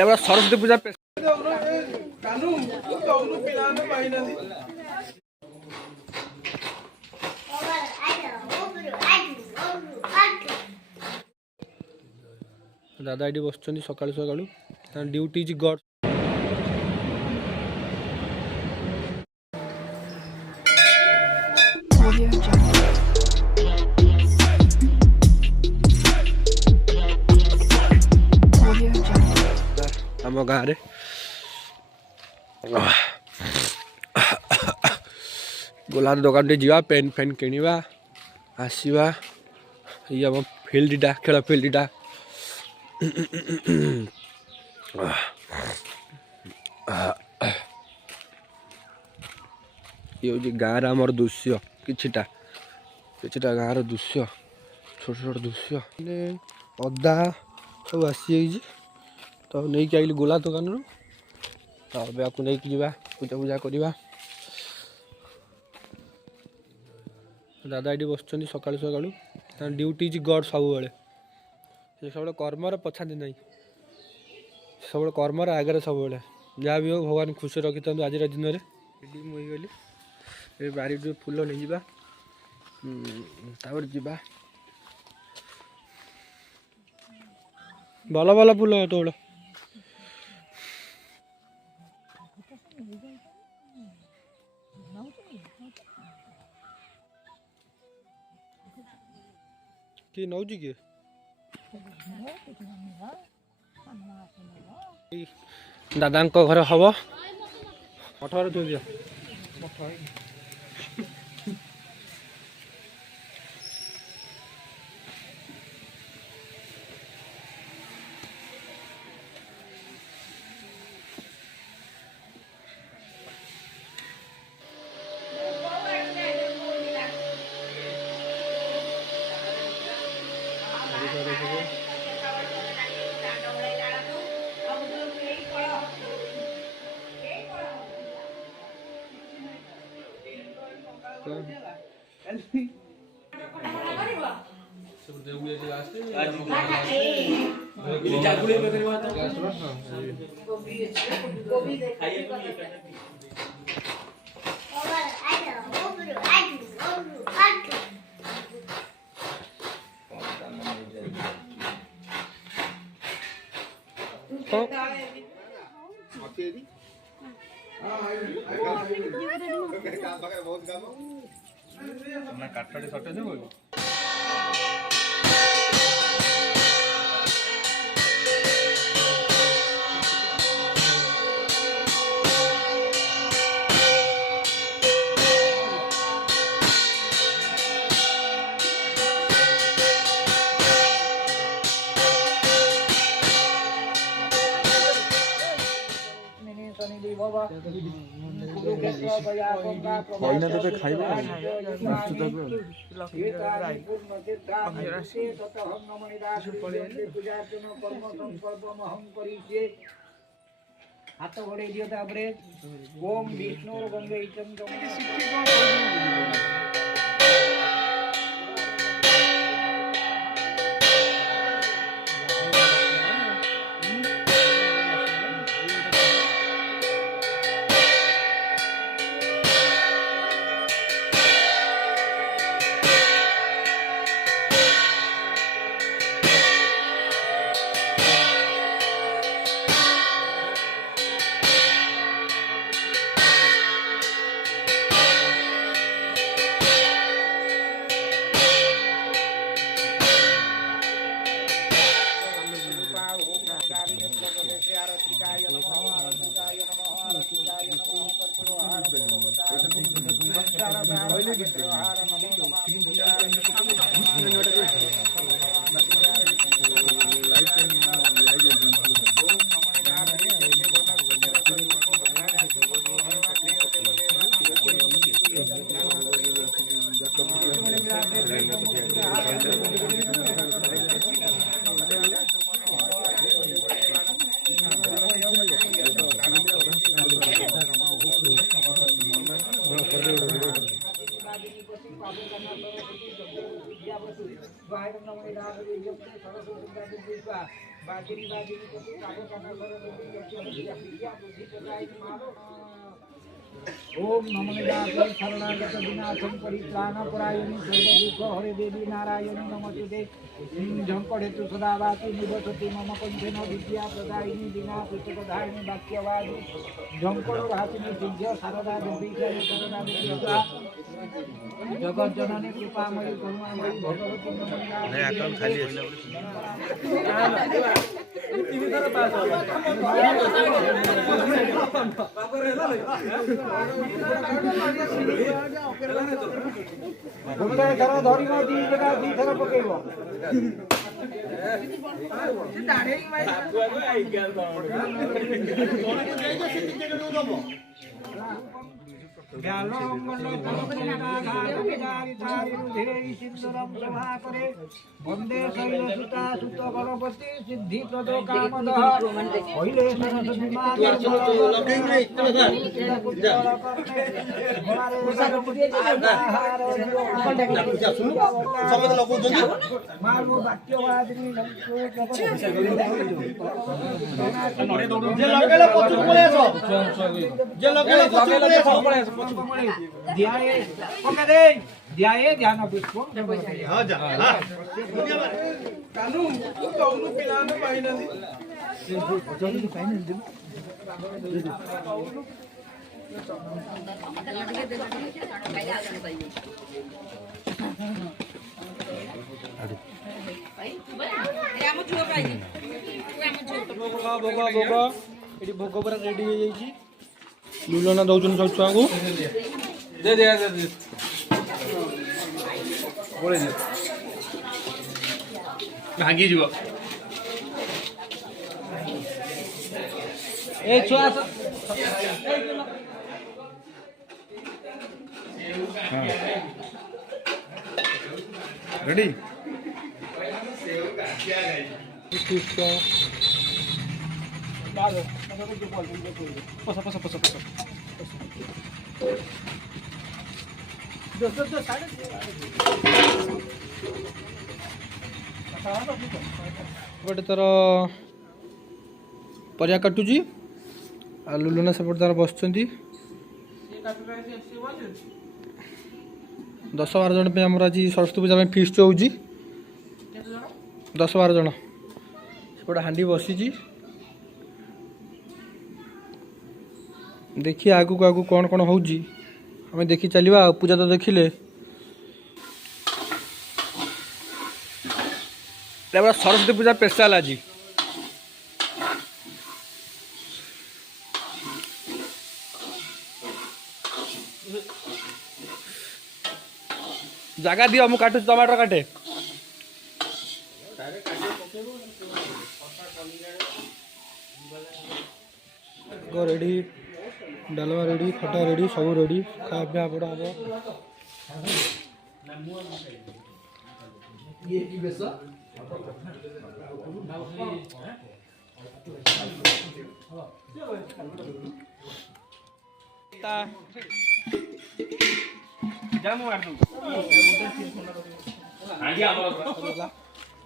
सरस्वती पूजा दादा ये बस सका सका ड्यूटी इज गॉड आम गाँव गोला दुकान टे जा पेन फेन किणवा आसवा ये आम फिल्डटा खेल फिल्डटा ये हूँ गाँव आमर दृश्य किछिटा गाँव दृश्य छोट छोट दृश्य अदा सब आसी तो नहीं कि आइली गोला दुकान रू तो आपको नहीं जा पूजा पूजा करवा दादा ये बस सका सका ड्यूटी इज गॉड सब सब कर्मर पछाती ना सब कर्मर आगे सब जहाँ भी हो भगवान खुश रखी था आज दिन में मुझे बारी फूल नहीं जा भल भल फूल तोड़ कि नौ किए दादा घर हम मठर थोड़ी दिया हाथ घोड़े दियो तापरे ओम विष्णु गंगे ओम नमो नारायणाय शरणागत विनाशं परित्राणपरायणे सर्वदुःख हरे देवी नारायणी नमोस्तुते झंकड़ेतु सदा वासी निवसति मम कंठेन विद्या प्रदायिनी विना पुस्तकधारिणी वाक्यवादी झंकड़ो रासिनी सिद्ध्य शारदा देवी शारदा देवी जगत जननी कृपामयी करुणामयी भगवती गोटे थर धरिब दी जगह दी थर पकेब वंदे शैलसुता सुत गणपति सिद्धि प्रदो कामदः पहिले ध्याये ध्यान पुष्प हां जा हां कानू कौनु पिलाने पाइना दी जल्दी पाइना दे एटी भोग पूरा रेडी हो जाइए लुलना दौन सब छुआ को दे दे दे भांगी जीव ए छुआ रेडी पसा पसा पसा पसा गोटे तर परिया काटुची लुलुना सेपटे तार बस 10-12 जन पे आमर आज सरस्वती पूजा में फीस्ट हो 10-12 जन सेपटे हांडी बसी देखिए आगु को आगु कौन कौन होउजी हमें देखी चलिए पूजा तो देखिले सरस्वती पूजा स्पेशल आज जगह दियो मु काटू टमाटर काटे रेडी डालवा रेडी खटा रेडी सब रेडी खा पिया पड़ा हम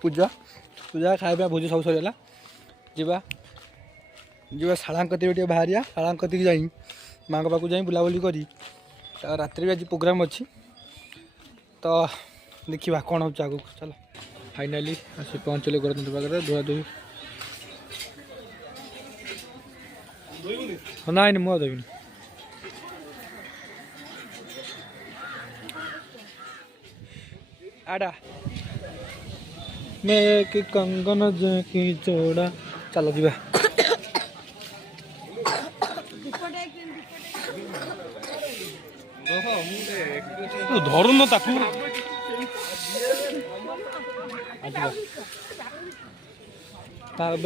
पूजा पूजा खाया पिया भोज सब सरीगला जीवा जीवा शालांकती टे बाहर शालांकती जाई माँ पाक जाई बुलाबुली करी रात्रि भी आज प्रोग्राम अच्छी तो देखा कौन हो आगे चलो फाइनाली आसी पहुँचले गणतंत्र पाखे धुआ धुई ना मुझे देवी आड़ा मैं कि कंगन की जोड़ा चलो जीवा धरुन ताकू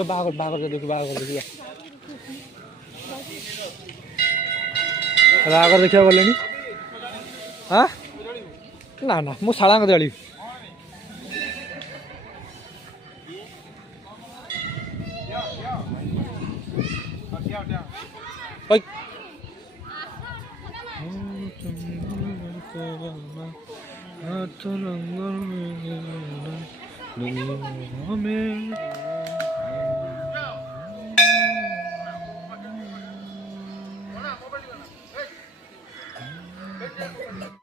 बागर बागर देखिए बागर देखिए बागर देखा गले हाँ ना ना मु शाला जाली हाथ रंग में